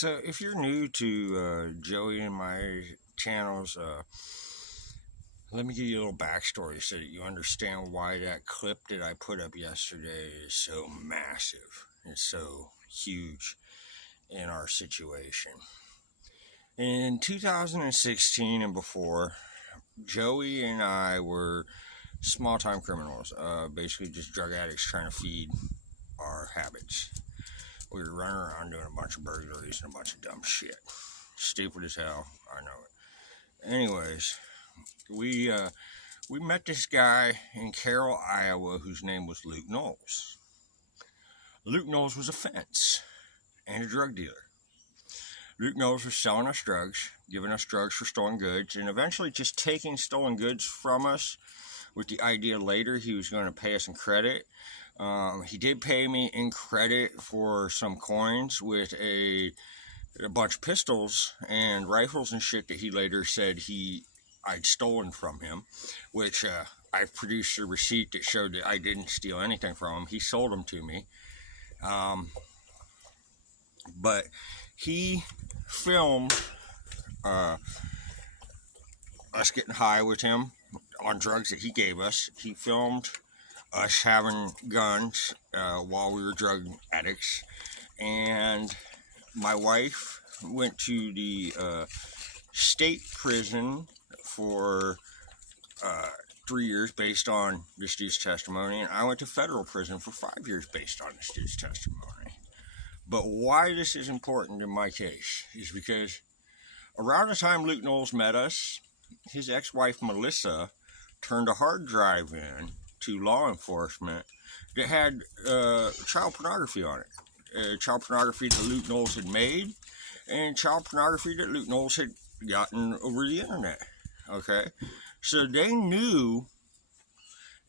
So, if you're new to Joey and my channels, let me give you a little backstory so that you understand why that clip that I put up yesterday is so massive and so huge in our situation. In 2016 and before, Joey and I were small time criminals, basically just drug addicts trying to feed our habits. We were running around doing a bunch of burglaries and a bunch of dumb shit. Stupid as hell, I know it. Anyways, we met this guy in Carroll, Iowa, whose name was Luke Knowles. Luke Knowles was a fence and a drug dealer. Luke Knowles was selling us drugs, giving us drugs for stolen goods, and eventually just taking stolen goods from us with the idea later he was going to pay us in credit. He did pay me in credit for some coins with a bunch of pistols and rifles and shit that he later said I'd stolen from him, which I produced a receipt that showed that I didn't steal anything from him. He sold them to me. But he filmed us getting high with him on drugs that he gave us. He filmed us having guns while we were drug addicts. And my wife went to the state prison for 3 years based on this dude's testimony, and I went to federal prison for 5 years based on this dude's testimony. But why this is important in my case is because around the time Luke Knowles met us, his ex-wife Melissa turned a hard drive in to law enforcement that had child pornography on it. Child pornography that Luke Knowles had made, and child pornography that Luke Knowles had gotten over the internet. Okay? So they knew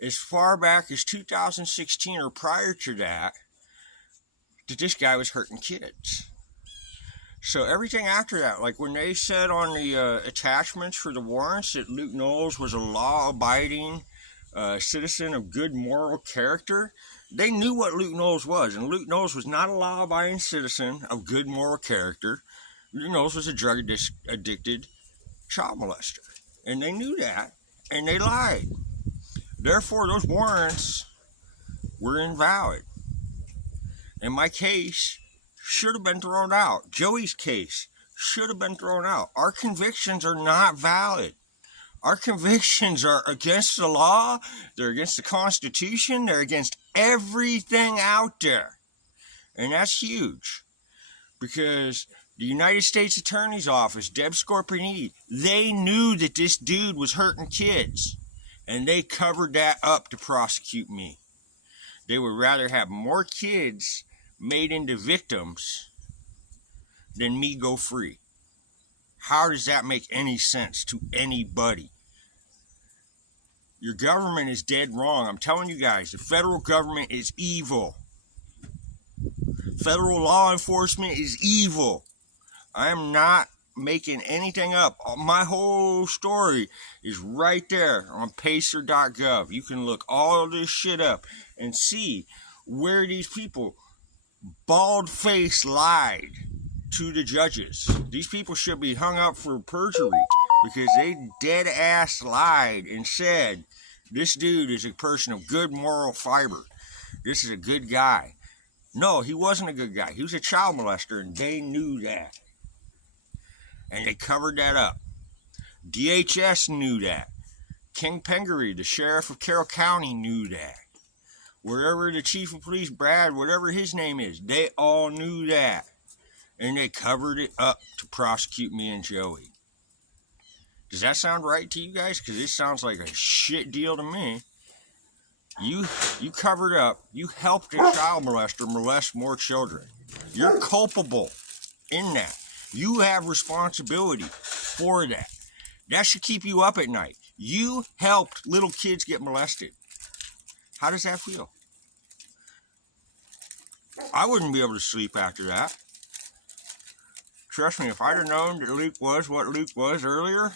as far back as 2016 or prior to that this guy was hurting kids. So everything after that, like when they said on the attachments for the warrants that Luke Knowles was a law-abiding citizen of good moral character, they knew what Luke Knowles was. And Luke Knowles was not a law-abiding citizen of good moral character. Luke Knowles was a drug-addicted child molester. And they knew that, and they lied. Therefore, those warrants were invalid. And my case should have been thrown out. Joey's case should have been thrown out. Our convictions are not valid. Our convictions are against the law. They're against the Constitution. They're against everything out there. And that's huge. Because the United States Attorney's Office, Deb Scorpionini, they knew that this dude was hurting kids. And they covered that up to prosecute me. They would rather have more kids made into victims than me go free. How does that make any sense to anybody? Your government is dead wrong. I'm telling you guys, the federal government is evil. Federal law enforcement is evil. I am not making anything up. My whole story is right there on pacer.gov. You can look all of this shit up and see where these people bald-faced lied to the judges. These people should be hung up for perjury because they dead-ass lied and said, this dude is a person of good moral fiber. This is a good guy. No, he wasn't a good guy. He was a child molester, and they knew that. And they covered that up. DHS knew that. King Pengery, the sheriff of Carroll County, knew that. Wherever the chief of police, Brad, whatever his name is, they all knew that. And they covered it up to prosecute me and Joey. Does that sound right to you guys? Because it sounds like a shit deal to me. You covered up. You helped a child molester molest more children. You're culpable in that. You have responsibility for that. That should keep you up at night. You helped little kids get molested. How does that feel? I wouldn't be able to sleep after that. Trust me, if I'd have known that Luke was what Luke was earlier,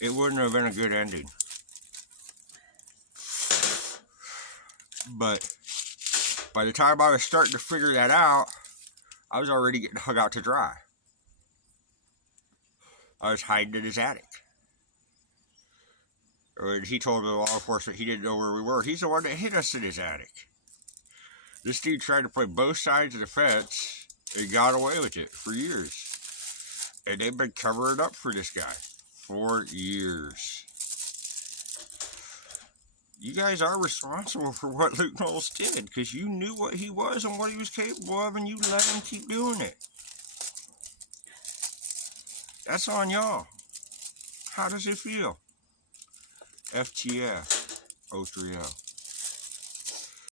it wouldn't have been a good ending. But by the time I was starting to figure that out, I was already getting hung out to dry. I was hiding in his attic. And he told the law enforcement he didn't know where we were. He's the one that hit us in his attic. This dude tried to play both sides of the fence and got away with it for years. And they've been covering up for this guy for years. You guys are responsible for what Luke Knowles did because you knew what he was and what he was capable of, and you let him keep doing it. That's on y'all. How does it feel? FTF 030.